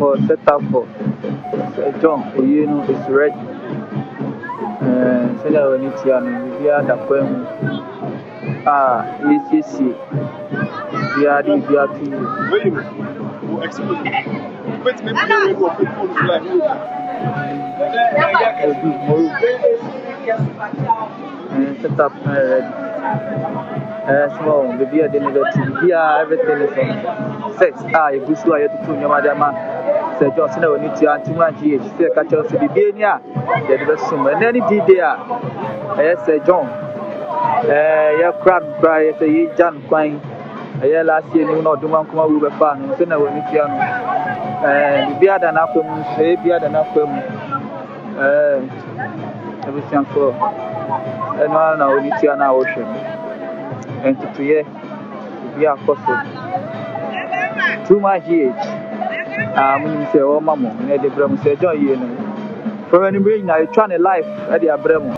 for setup for John Oyeno is ready. Senior Onitiano, we are the poem. Yes. We are the set up ready. Small, the beer delivered to beer, everything is on 6. You go to your two, your madam. Sir Johnson, we need to answer my GH. Say, catch us to the beer, the best sum, and any day there. Yes, Sir John. Your crab by a John Quine. Last year, you know, do one come over the farm, so now we need to beer than Aquam, say beer than Aquam. Everything for and now we need to an ocean. And to create we are possible. Too much age. Say, oh, Mamma, and the Bram said, Joy, you know. For any reason, I try a life at the Abramo.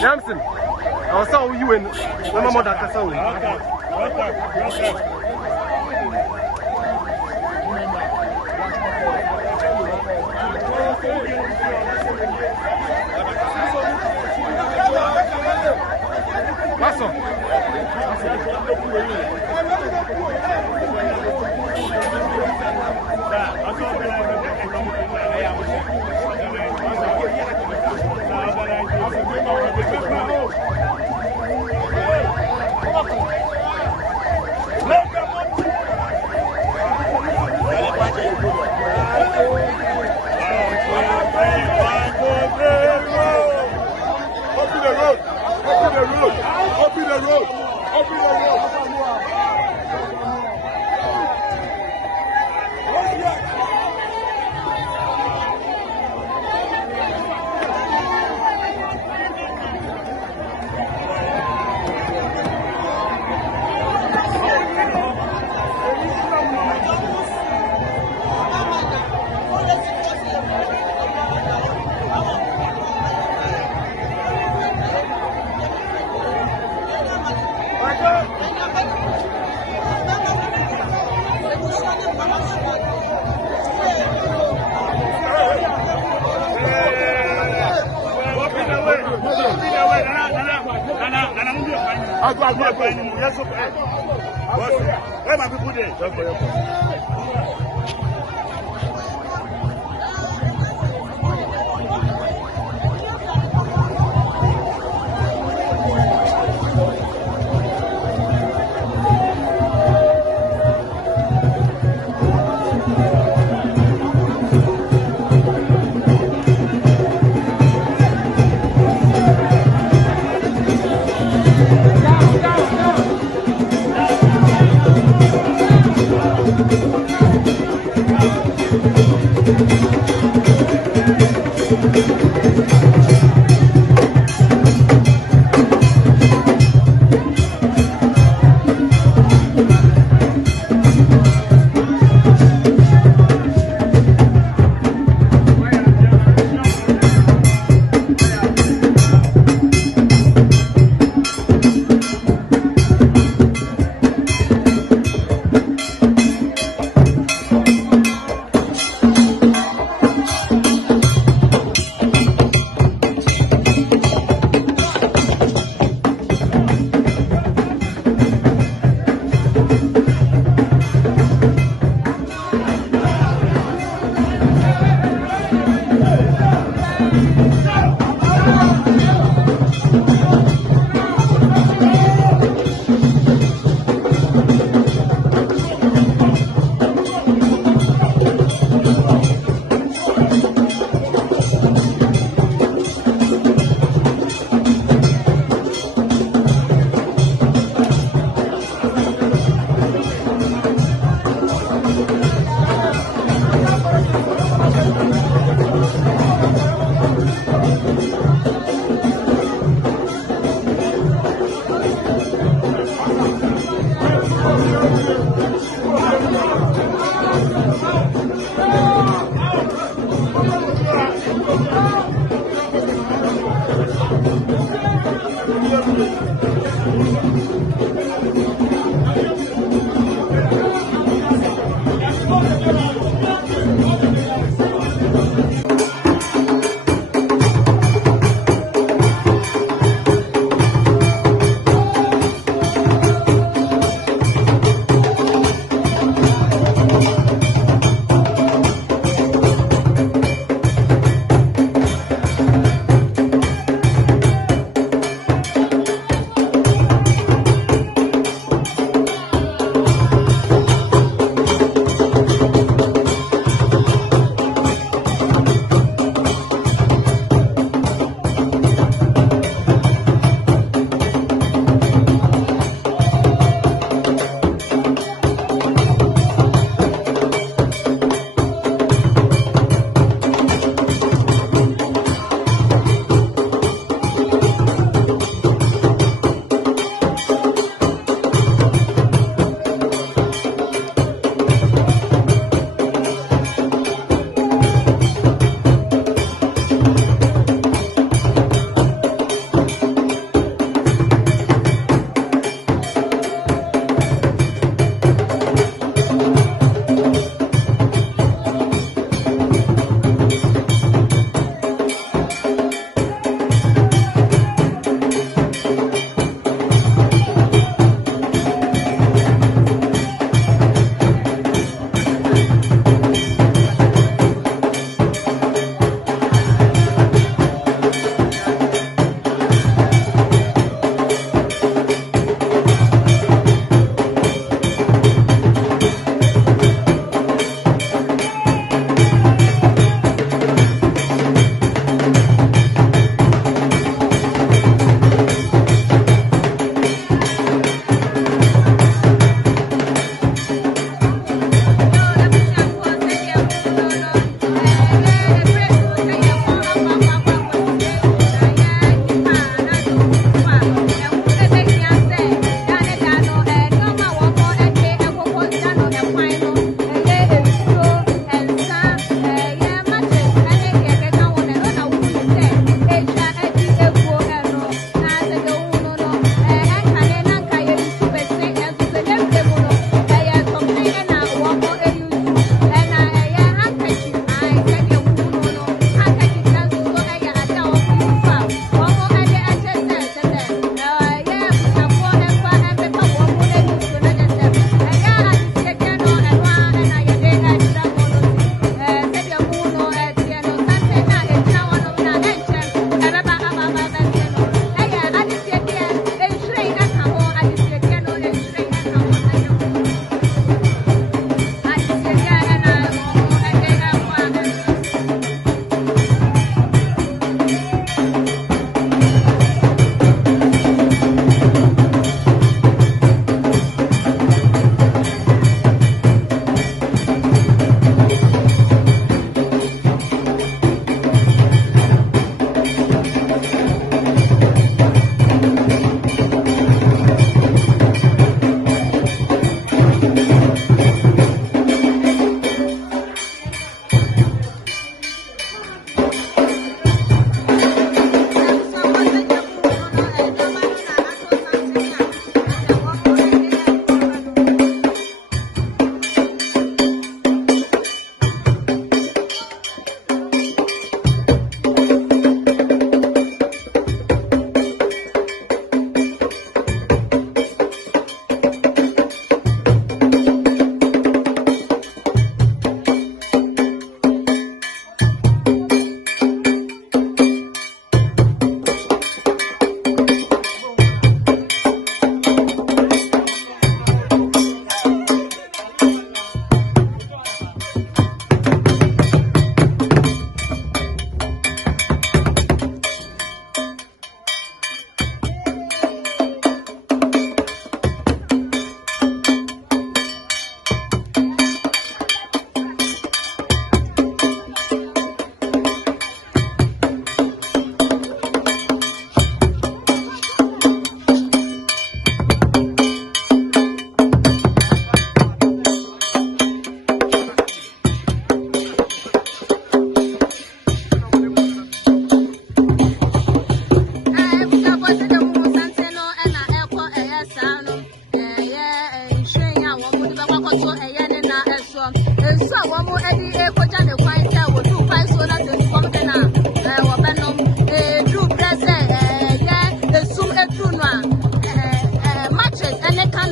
Jamson, I saw you in my mother. What's up? Where my people there?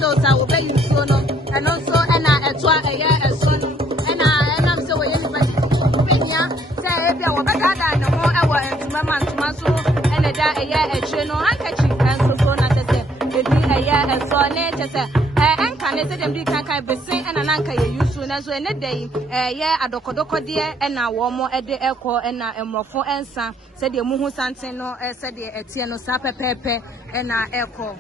bottles I will be you so no and also and I a year a son and I'm so anybody say if you were better no more I want to my man so and a year a chain or handkerchief and so not say a year a son nature and can let them be can be seen and an anchor you soon as when a day yeah a docodoko dear and now one more at the echo and now more for answer said the muhu santino said the etiano sape pepe and now echo.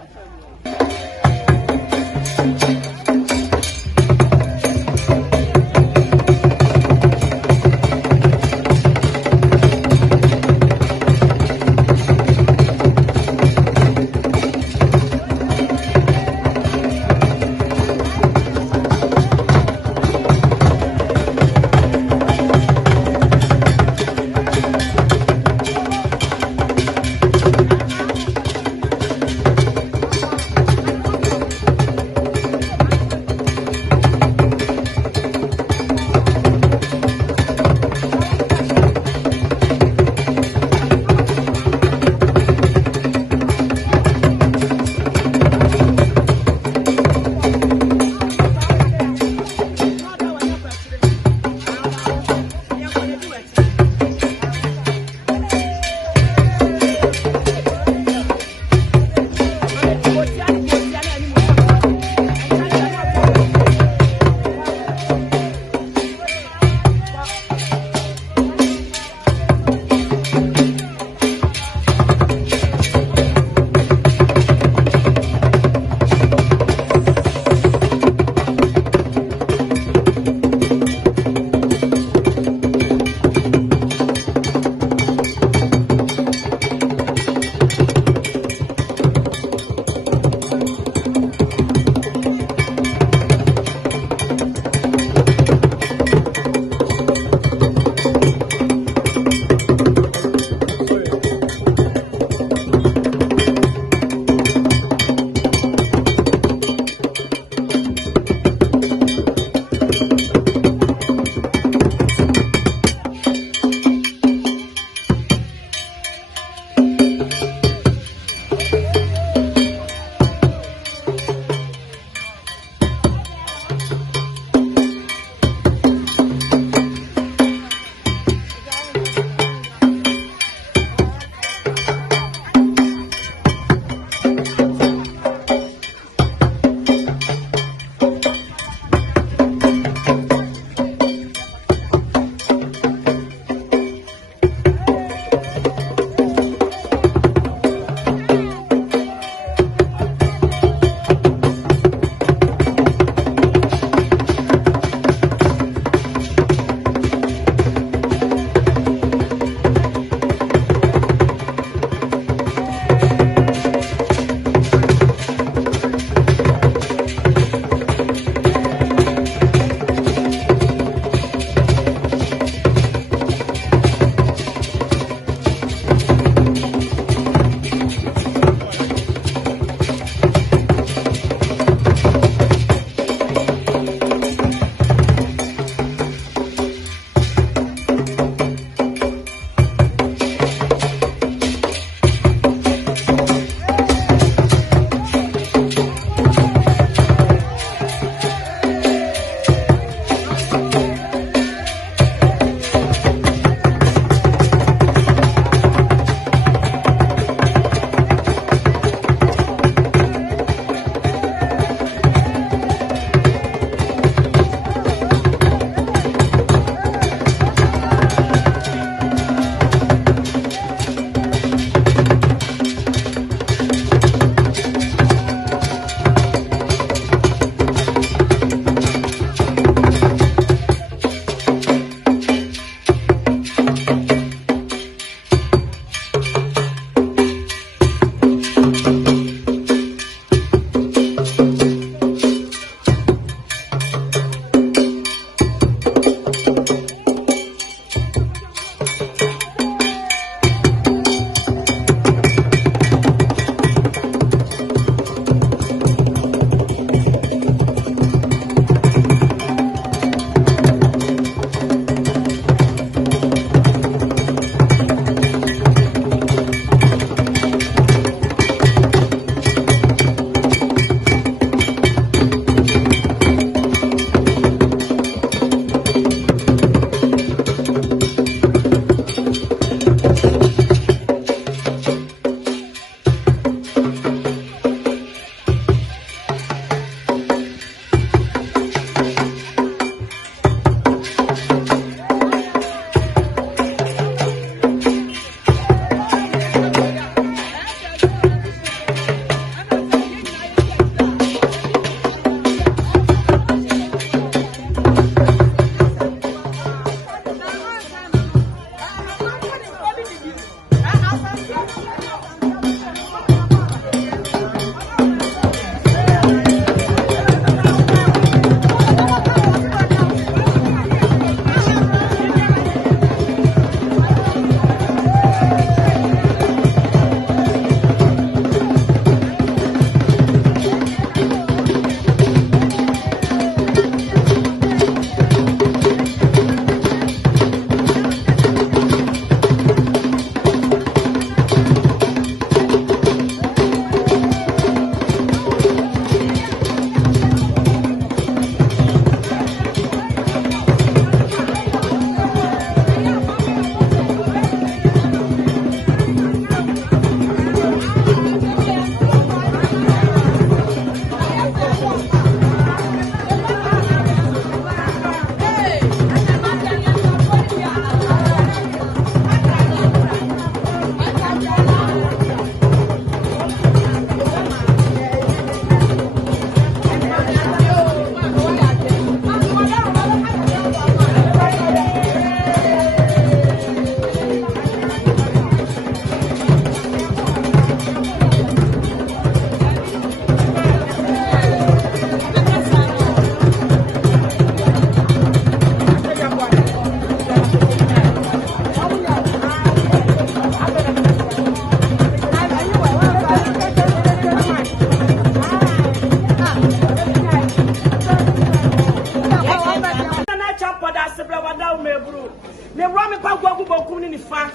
fa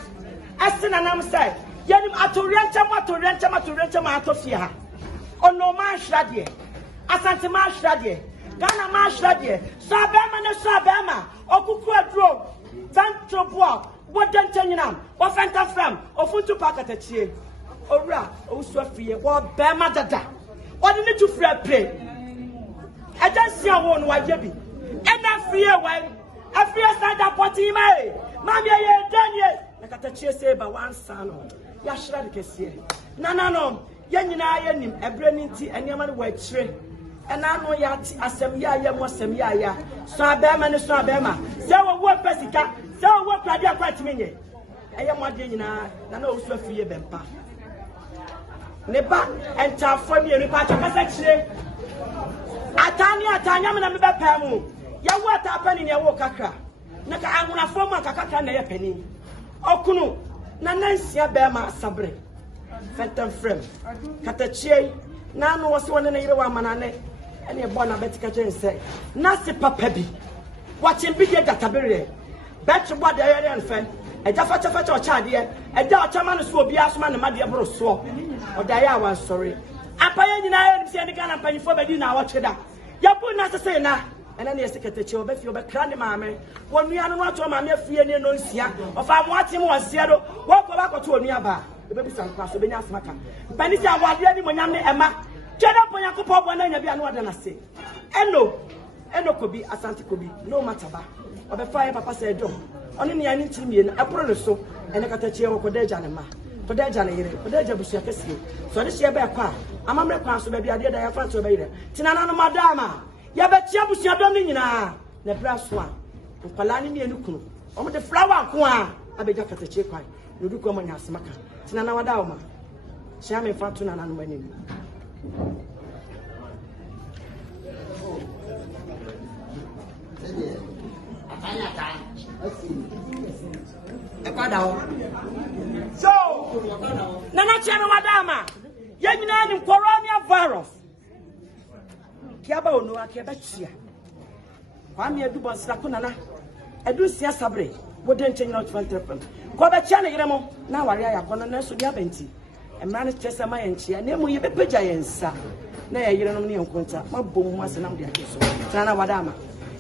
asina nam say yenim atoriancham atofia ono man hradie asante man hradie Ghana man hradie so abema okuku adro tantroboa wodantenyinam ofenta fram ofuntu pakatachie owura owusu afie wo bema dada odi ne tu fra pre ajansi awo no wajebi ena fie wan afie sada poti mai mami ye danie nakatachie seba wansano ya hra de kese nana no yanyina yanim ebre ninti eniama ne wachire ena no ya asem ya mo asem ya so abema ne so abema se wo pesika se wo krade akwatimenye eye mo ade nyina nana owusu afie bempa neba enta fami eri pa chakasa chire atanya me na me bepa mu ya wo atapani ne wo kakra na ka anguna fomu akakaka na ye pani okunu na nansia be ma sabre fentem frem katachie na no wo se wona na yire wa manane ene bo na betika jense na se papa bi watching bi databere betche bo da yere nfe eja facha ochaade eja ochama no so obi asoma na made bro so odaya awan sorry apaya nyina ye nse ne Ghana mpanyifo bedi na awotweda yabu na sese na ena ne sekatachi obefi obekra ne maame wonua no ato maame afie ne no nsia ofa mo ate mo nsia do wo ko ba ko to onua ba ebebisa nkwa so benya asmaka mpani sia wade ni monyam ne ema tweda ponya kopo bo na nya bia no wada na se eno kobi asante kobi no mataba obefa ye papa se dom oni ne ani ntimie na eporo ne so ene katachi e wo kodaja ne ma kodaja ne yire kodaja busia kese so ne hye be kwa amamre kwa so be bia de da ya fa to be yire tinana no madama ya betia busia dom ni nyina na bra so a nkwala ne mienu kunu omo de flower ko a abeja katachi kwan no du ko mo nya asmaka tinana wada o ma hye me fa to na no mani So, Nana Chama Madama, Yanina coronavirus. Kiaba no Akiabatia. Kwame Duba Slakunana, Edusia Sabre, wouldn't change not from Trepon. Quabachana Yamo, now I am going to nurse Yabenti, and manage Chesama and Chia, Nemo Giants. Nay, you don't know Conta, my boom was an ambia. Tana Wadama.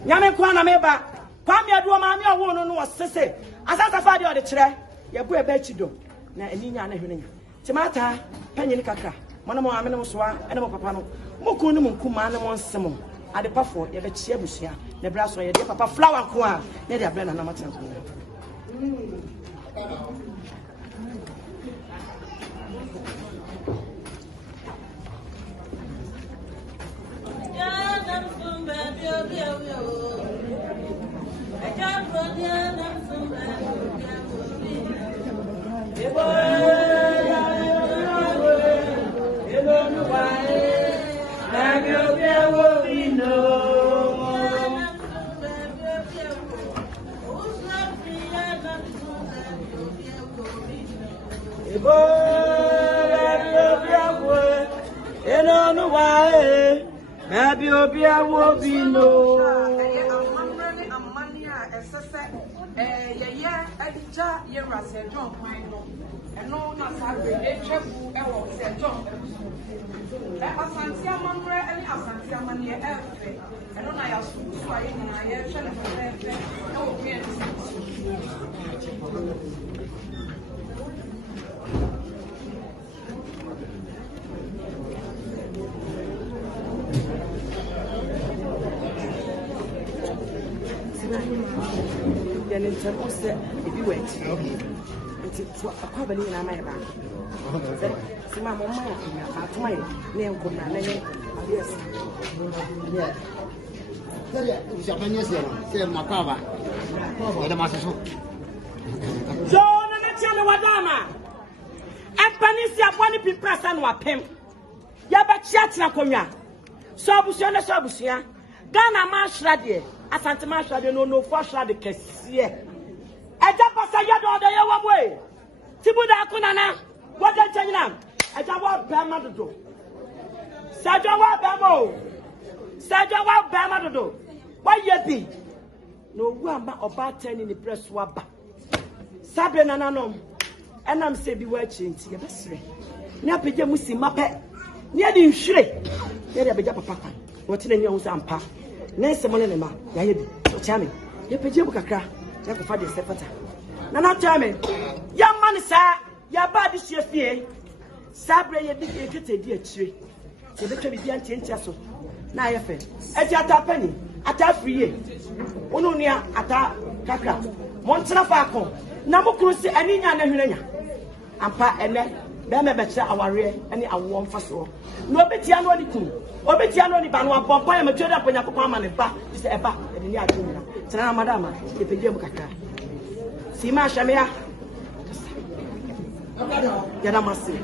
Yamakwana Meba, Kwame Duamania won't know what to say. As I find the chair, you go a bechido. Na eninya na hwene timata panyi ni kakra monamo amene mo soa ene mo papa no mokunu mo nkuma na mo nsem ade pafo ye be chia busia na bra so ye de papa flower ko a ne de abra na na maten ko ya dam sum ba bio aja prodia dam sum ba no na sabe etwebu e wo se John e asanti amamre e asanti amane e efe no na ya so so aye na ye hwe na efe e wo pie yani ntabose ebi wet to akabali na mai ba sima mo mai na atmai ne nko na na ne yes yeah seria usafanya sema makaba ndio masoso Jona na tiana wadama empanisi aboni piprasa no apem ya ba chiatina konwa so abusia Ghana ma hradie asante ma hradie no fo hradie kese eja pasa yado de ye wamwe tibuda akuna na wada chanyina eja wa bema dodo sajo wa bema dodo wa yebi no wu amba oba tani ni press wa ba Sabre nananom. Enam se bi wa chinti ye besre. Ni apegya musi mape. Ni adi nhwire. Ni abegya papa kwan. Wote na ni ahun sampa. Na nsemo ne ma. Ya ye bi. So chame. Ye pegya bu kakra. Ya ko fa de sefata. Nana chame. Ya man sa ya ba di hie Sabre ye bi ye kete di akire. Se betwa bi antia so. Na ye fe. Eti ata pani. Ata friye. Onu nia ata kakra. Montena fa akon. Na mukuru se ani nya na hwerenya. Ampa ene be me be kire aware ani awo mfaso. Na obetia no di kun. Obetia no di ba no abompa ya metwe da ponya kokon ama ne ba. Se eba ene ni adumina. Tena na madama e pegye mu kakra. Sima shamia. Ya na masi.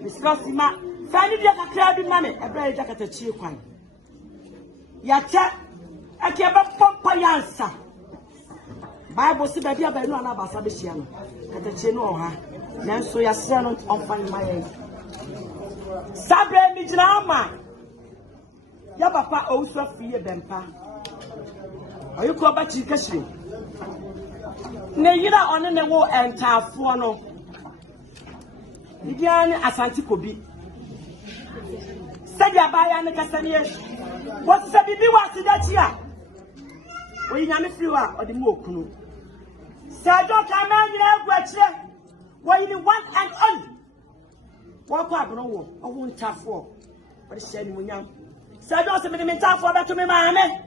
Because ma fani dia kakra bi ma me ebra ja katachie kwan ya cha akeba pompa yansa Bible si ba dia ba nu ana basa be hia no katachie no oha nanso ya sra no onfan ma yen Sabre mi drama ya papa owuso fiye bempa oyiko ba chi kashire ne yira one ne wo entafo no Idiane asanti kobi. Sadi abaya ne kasaniye. What sabi bi wasi dachia. We nyame friwa odi mu okunu. Sado kama nyina egu akire. We ni one and only. Wo kwa agno wo, owo ntafo. Odi hye ni munyam. Sado se me ntafo beto me maame.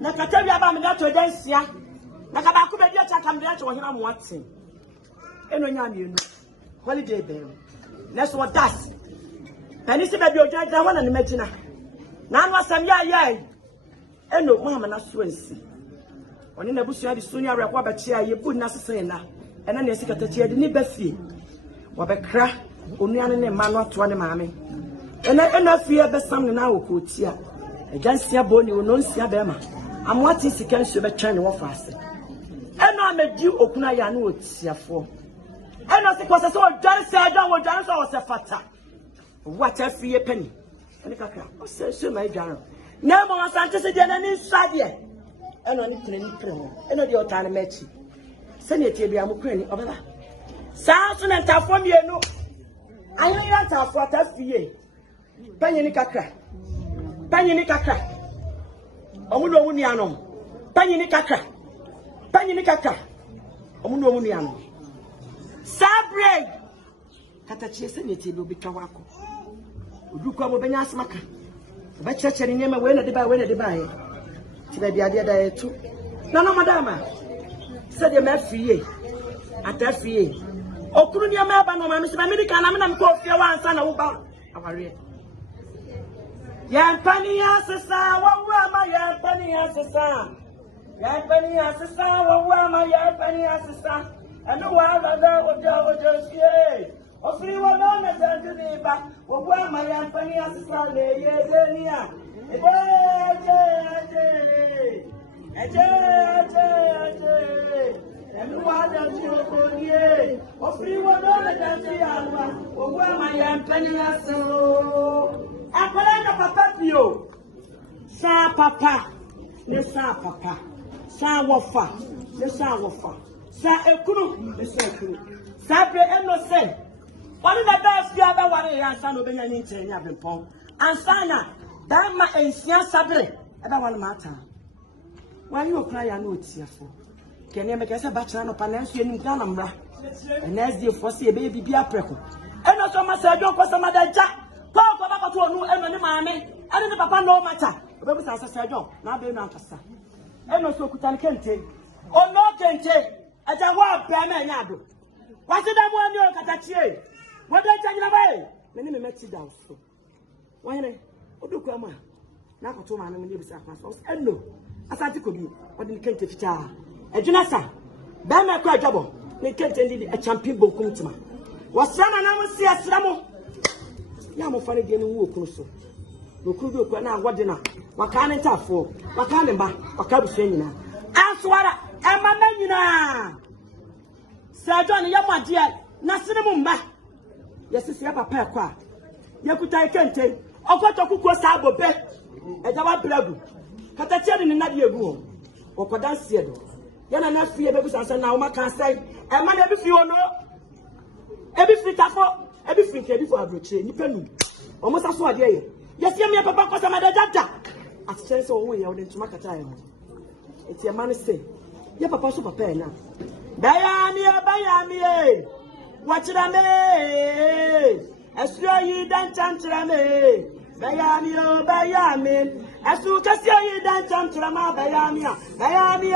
Na katabi aba me gato dansia. Na kabako be dia chaka me dia che wo hina mo watin. Eno nya mienu. Holiday bell. Let's what das. Penisi baby ojaja wana ni metina. Na anu asam ya. Eno mama na suensi. Oni na busu ya di sunya rekwa ba chia ye bu na sesen na. Ena na esi katachie de ni bafie. Wa bekra onuane ne ma no ato ne maame. Ena fie besam ne na wokotia. Ajansia boni ononsia be ma. Amwati sika nso be twan ne wo faase. Ena amedi okuna ya na otiafo. Eno se kwase so dware se adwan wo dware so wo se fata. What a free penny. Ene kakra. O se so mai dware. Na mo asante se de na ni nsade. Eno ni treni tremo. Eno de otane mechi. Send it to be a Mukrani, Obella. Sounds and Tafon, you know. I know you're tough for that for ye. Panyanica crack. Panyanica crack. Omuno Muniano. Panyanica crack. Panyanica crack. Omuno Muniano. Sabre. Katachi send it to be Kawako. Uduka Bobena Smaka. But church and name when at the buy. To the idea too. No, madama. Said the man free. At that free. O couldn't you remember no Miss American? I'm called your one son of our Yan Penny Assasa, what were my Yan Penny Assasa? Yan Penny Assasa, what were my Yan Penny Assasa? And no one was just here. Of you were known as a neighbor, what were my Yan Penny Assasa? And who are the children? Of free one on the country, or where my young penny is so. I put Papa Pio. Sa Papa, the Sa Papa, Sa Wafa, the Sa Wafa, Sa Ekuru, the Sa Ekuru, Sabre and no say. One of the best you ever want to son of Benjamin in Yabin and Sana, Dama and Sia Sabre, about 1 matter. Why you cry a note here for? Can you make us a bachelor of Panensi in Ganambra? And as the foresee a baby be a preco. And also, my son, don't cause some other jack. Talk about to a new enemy, mammy. I didn't papa no matter. The baby says, Sir John, now be not a son. And also, Kutan Kente. Oh, no, Kente. As I walk, Brahma and Yadu. What's it that one you're at that year? What did I tell you away? Many me met you down so. Why, what do come on? Now, to my name is Akmas. And no. As I could you, what didn't Kente Ficha? A Jonasa, Bama cry double, they can't end a champion bokum. Was some and I will see a slamo. Yamo funny getting walk also. No could do what dinner. What can it have for? What can it buy? What can be saying now? Ask what I'm a man. Sir John, Yama dear, Nasinamumba. Yes, it's Yapa Papa. Yakuta Kente, or what a cook was sabo bed. As our blood. Catachan in another room. Or Codancio. Yana na fear baby sansa na uma can say e man every few no every free tafo every free ke before abroche nipa nu almost aso ade ye yes ye me papa ko sama da dada at chance o we ye o de ntuma kata ye eti e man say ye papa so papa e na bayami e wachira me asuro yi dan chantra me bayami Asu kasi ayi dan chantra ma bayami abe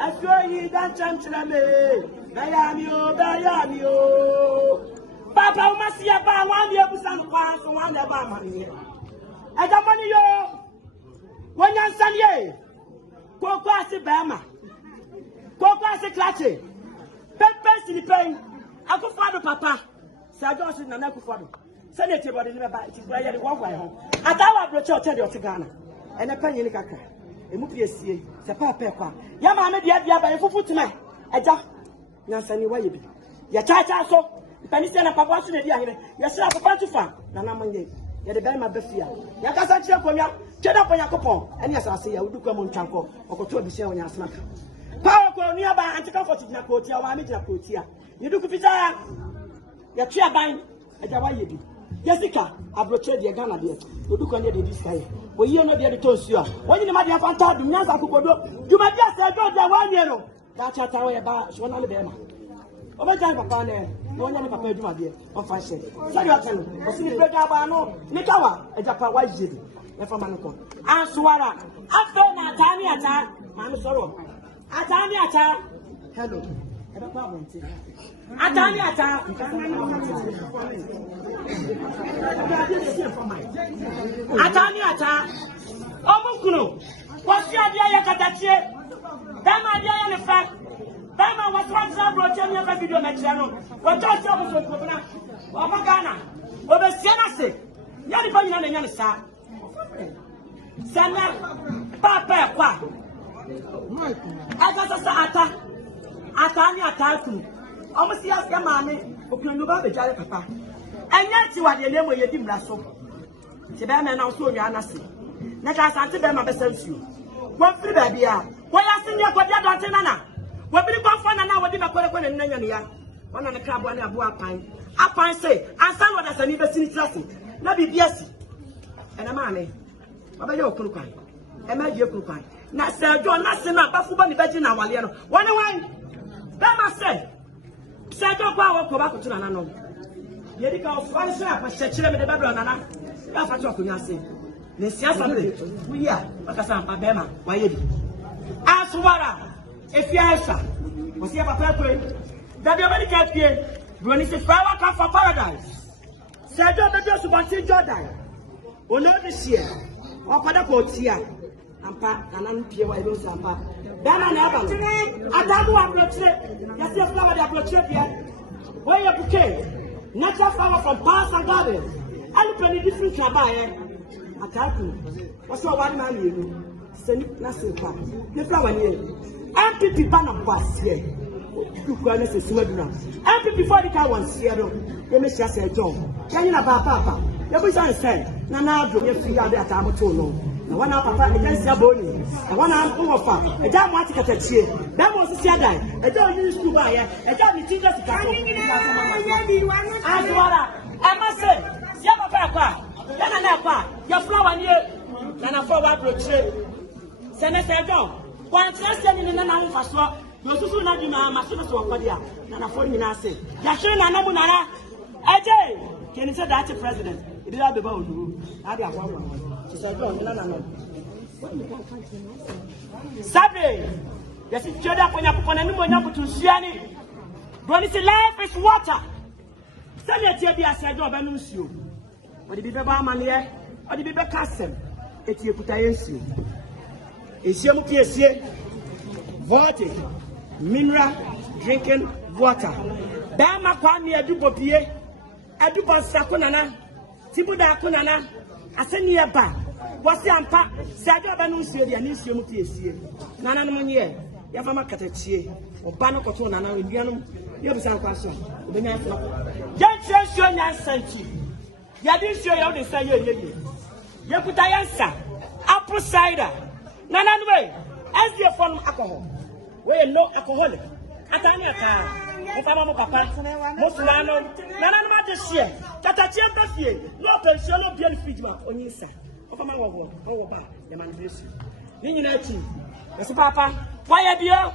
asu ayi dan chantra me bayami papa umasi ya ba wan ye busan kwa so wan le ba mani aja mani yo wanyan sanye koko asi bema koko asi klache pepe sinipen akufado papa sa jo si na akufado Senator body never buy it is where you walk by home. At our brochure tell you to Ghana. And a penny kaka. A movie see, the papa. Yama made the idea by a foot to me. A jack. Nansani way be. Your charge so. Penny send a papa to the young. Yourself a bunch of fun. Nana Monday. You're the Bama Befia. Yakasa Chakoya. Chet up on your coupon. And yes, I say I would do come on Chanko or go to a bishop on your snack. Power nearby and take off for Tinacotia or Amita. You do Kupita. Your chair bind. A Jawayi. Jessica, I've betrayed the Ghana there. You do come here this guy. Well, you know the other toast you are. When you might have fantastic, you might just say, God, there 1 year. That's a tower about one of them. Over time, Papa, no one ever do my dear, on fashion. So you are telling me, I see the break up, I know, Nikawa, a Japan white jibby, and from Manako. And Suara, after Atani attack, Manu Sorrow. Atani attack, hello. Atani attack. Atani attack. Omukuno. What's your idea, Katachi? Dama idea in fact. Dama was one sabro, tell me a video material. What just job was Puna? Omagana. Over Senase. Yanibana and Yanisa. Sana Papa Qua. I got a attack. Atani attack. Almost yes, your mammy, who can look at the Jolly Papa. And yet you are the name where you didn't blast so. Tibam and also your Nasi. Nakas anti them of the sense you. One free baby, Why are senior Kodia Dantanana? What will you go for now? What did I call it? And one on the crab, one at Buapine. Upine say, and someone that's an university lesson. Not be BSc. And a man, what your Kukai? Am I your Kukai? Not Sir John, not Sena, but for the Virgin Waliano. One away. Bama said, Sir John Power, go back to Nano. Yet it goes one slap, but said, Chile, the Babylon. That's what you're saying. Nesiasa we are akasa abema wayedi aswara efiasa osi papa kwe that the American pie broni se flower come for paradise Sergio bedo subanti Jordan ono this year opada ko tia ampa nanan pie wa ilo sampa dana na aba adamu abrotre yase flower de abrotre pie where you bouquet natural flower from Palace and Gardens and penny different trabaye Ataku, what's your one man? You send it last week. The flower here. MPP banner was here. You can't say Sweden. MPP for the car was here. You may just say, John. Can you have Papa? You wish I said, Nana, you figure out that I'm too long. I want to papa against your body. I want to offer. I don't want to get a chair. That was the other. I don't use to buy it. I don't need to just come. I must say, Yama Papa. Your flower near Nana forward brochure. Senator John, one standing in the Nana for you're so not in my students or Kodia, Nana for me. I say, Yashin and Namunara, Ajay, can you say that's the president? It is all about you. I have one. She said, John, no. Saturday, yes, it's Joda when you put a new one to Shiani. But it's life is water. Senator, I said, Job, I lose you. Or the Biba Mania, or the Biba Castle, it's your Putayensi. It's your Mukiesi, water, mineral, drinking water. Dama Kwami, a dupopie, a dupa Sakunana, Tibuda Kunana, a senior bar, what's the ampa, Saga Banusi, and Nisio Mukiesi, Nana Monia, Yavama Katachi, or Bano Cotona, Indianum, you have some question. The man, don't trust your nonsense. You didn't show you the say you put the answer. Apple cider. None way. As your form alcohol. We no alcoholic. Atania car. If I'm a papa, Mosulano, Nana Majesty, Tatachi, no pension, no beer feedback on your side. Of a man or bar, the man bless you. United. Yes, Papa. Why are you?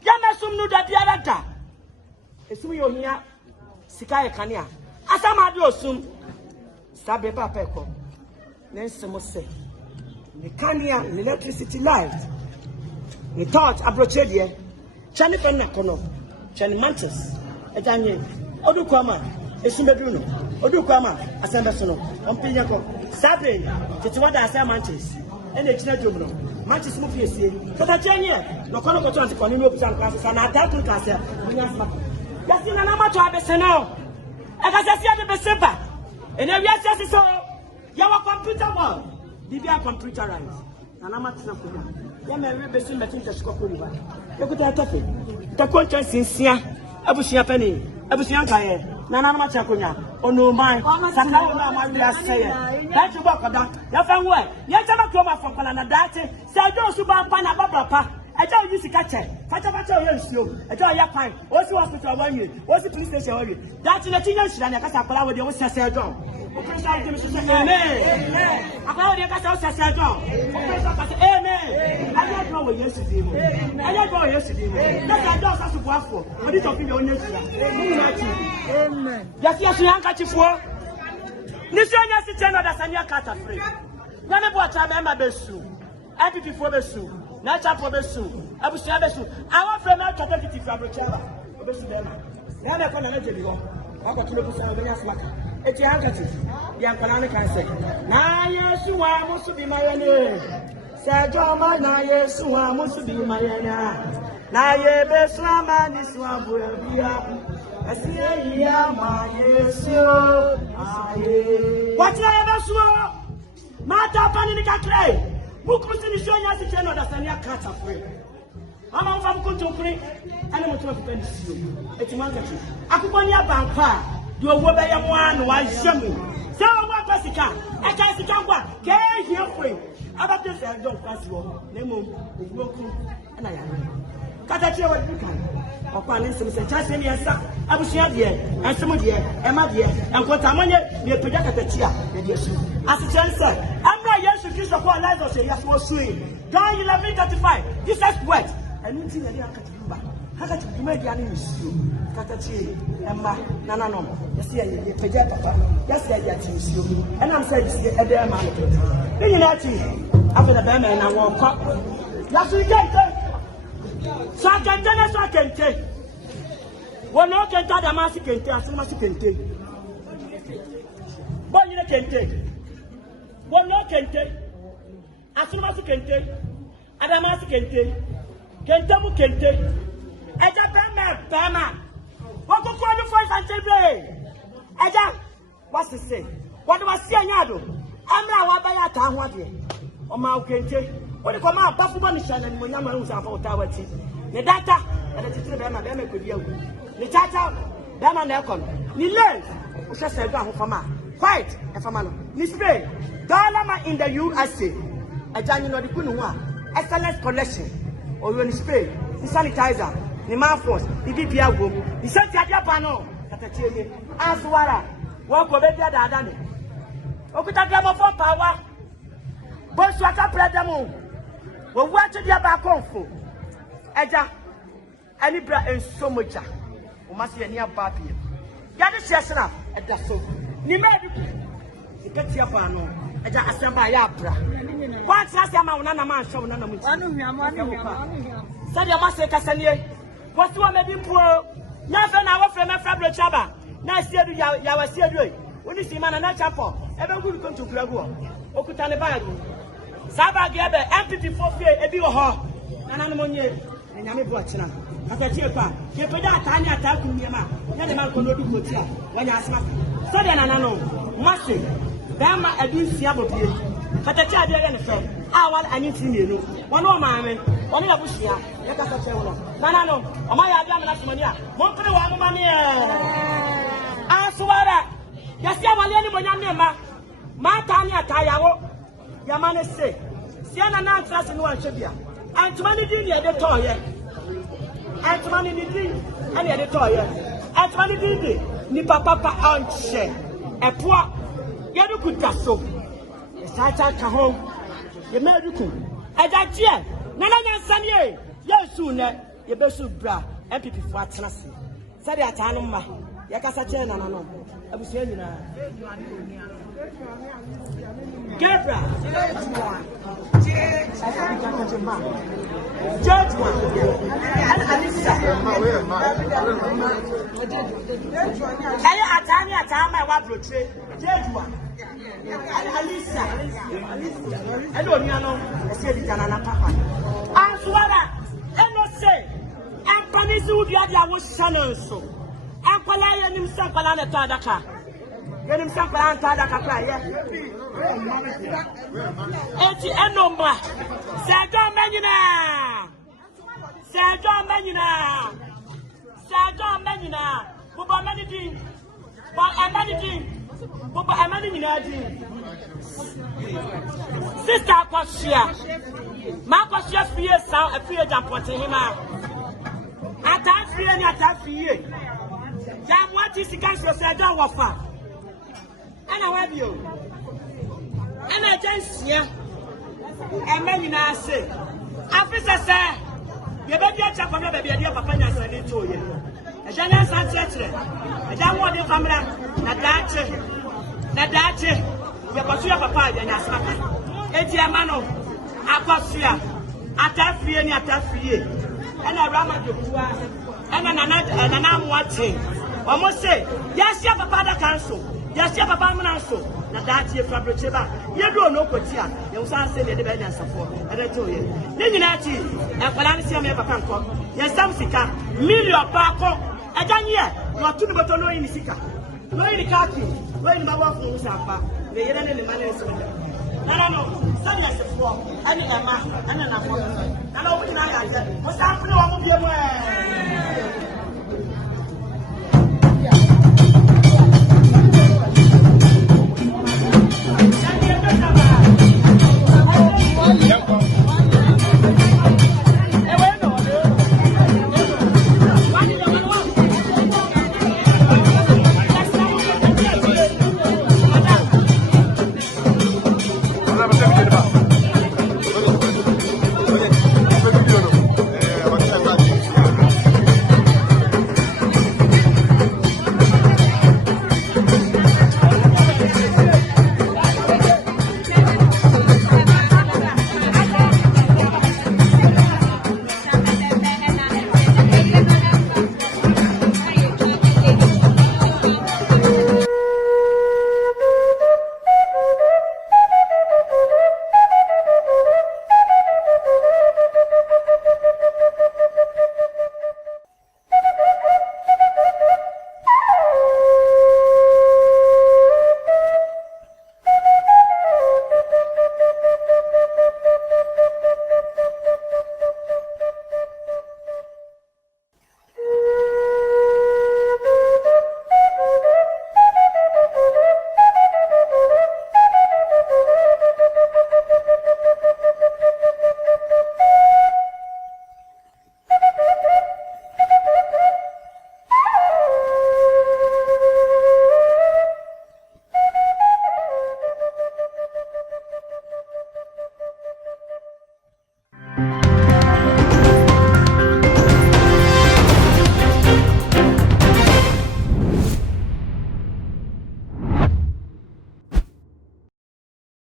Yamasum no that the other. It's we on here. Sikai Kania. Asamadio soon. Sabe papa ko nense mo se ni kania ni electricity light ni touch abroche de chani penna kono chani manches ejanye odukwama esumedu no odukwama asembe so no ompinya ko sabe tete wada asem manches ene china dum no manches mo fiesie tata chanye no kono ko tante kono ni opusan class na adaku ka se nya fa yasi na na mato abese no akasasi ade besepa. And if you are so, you are computer world. Did you are computerized? And I'm not going to you may be soon between the scope. You could have taken the conscience in Sia, Abusia Penny, Abusian Kaye, Nana Machakunya, or no mind, Sakala, my say, that's your work of that. You found way. Yet I'm not over from Canada. Say, don't super pana papa. I don't use the catcher. Fatabato, you. I don't have time. What's the hospital? What's the police station? That's in a teenage and I can't allow the old Sassy John. Amen. Amen. I don't know what yesterday. I don't know yesterday. That's a dog has to go for. What is talking your nation? Amen. Yes, yes, you can't catch you for. Listen, yes, it's another Sanya Carter free. None of what I remember Bessu. MPP for Bessu. Nacha for Bessu. Abusia Bessu. I want from my capacity for Abuchela. Bessu Dema. Never come and let you go. I got to look at the Yasmaka. It's your handkerchief. The Ankalani can say, Na Yeshua must be my name. Sajoma, Na Yeshua must be my name. Na Yebesama, this one will be up. I say, Ya, my Yeshua. What's your Yeshua? Mata Panica Clay. Mukusin is showing us the channel that's an cat of free. I'm on from Kuntopri, and I'm going to finish you. It's a handkerchief. Akuania Banka. You are one why Shamu. So what was the car? I can't see Kamba. Can't hear free. I About this, I don't pass you. Nemo, Boku, and I am. Katachi, what you can. Upon instance, and just any answer. I was here, and some of you, Emma, and what I'm on yet, near Pajaka, as a chance, I'm not yet to use the whole life of the Yas was swing. Don't you love me 35? This is wet. I need to see the Haka to make the enemies. Katachi, Emma, Nanano, yes, yeah, Pajaka, yes, yeah, and I'm saying, see, a damn man. Then you know, after the band, and I won't pop. Last weekend, so I can tell us I can take. One no can tell the master can take, as much as can take. One you can take. One no can take, as much as can take. And a master can take. Can take. And a bama. What go for the first and take? Aja, what's to say? What do I see? I'm not what by a town. What you? O ma ukente o de ko ma ba fu ba ni shana ni mo nyama hu sa fa utawati ne data e de titire be ma be ma kodi awu ni tata be ma na ekon ni lens o se se do ahofama white e fama no ni spray dollar in the USA e janyi no de kunu ho a excellence collection o yo ni spray ni sanitizer ni mouthwash ni bibia wo ni senti adia pa no katatie ni aswara wo ko be dia dada ni okuta dia mo fo power Boss, what a predamo. Well, what did you back on for? Eja, any bra and so much. We must be near Baby. Get a session up at the soap. Ni medical. You get your pano. Eja, assemble Yapra. What's last time on another man showing another one? Said your master Cassanier. What's one maybe poor? Nothing our friend, my favorite chaba. Nice year to Yawa. When you see man and that chapel, ever good come to Grago. Okutane Bible. Saba gebe MPP 4 ebi wo ho nana no nye nyame bo akina akatie pa ke peda atani ataku niema nya de man ko no du koti a wanya asma so de nana no mase dama ebi nsia bobie katatie ade ye ne fe a wal anyi ti mienu wono maame wono ya bushia ye ka sache wono nana no o ma ya ade amana somani a mo pere wa mama ne aswara yasia wale ni bonyame ma tani atayawo Yamane say, Siana now trust in one Shabia. And to money didn't the toy. And to money didn't any other toy. And to money didn't ni papa on share. A poor Yadu could just so. The Satan come home. The medical. And that year, Nana Sunday, yes sooner, you best bra, and people for trust. Said the Atanuma, Yakasa no. I was saying, Gabriel, Judge one, and Alisa. I time my wife will trade. Judge one, and Alisa. I don't know. I said it and Papa. And Suara, and not say, and Panisu, the other was Shannon so. And Palaya himself, Palana Tadaka. Get himself Palana Tadaka. Eti enomba Sajon Menina Buba Manidi Buba Amanidi Sister Kosia Makosia Fie Sound a Fie Jampote Hima Attack Fie Jam what is the council of Sajon Wafa and I have you. And I just here, and then you say, Officer, sir, you better get up on the baby, your papa, and I said to you. A general Sanchez, I don't want your family, Nadache, your papa, and I said, Etiamano, Akosia, Atafi, and I ram the poor, and I'm watching. Almost say, yes, your papa, the council, yes, your papa, so. Na that ye fabricheba ye do no kwatia ye usan se le de be nyansa fo e de to ye ni nyina ti e kwala ni se me papa nko ye sam sika million pa ko e janye no tu ni boto no yin sika no yin kaki no yin baba fo usa pa le ye na le mane se no sa dia se fo ani ema ana na fo na no bi na ya je o sa fo wo mo bi mo Thank you.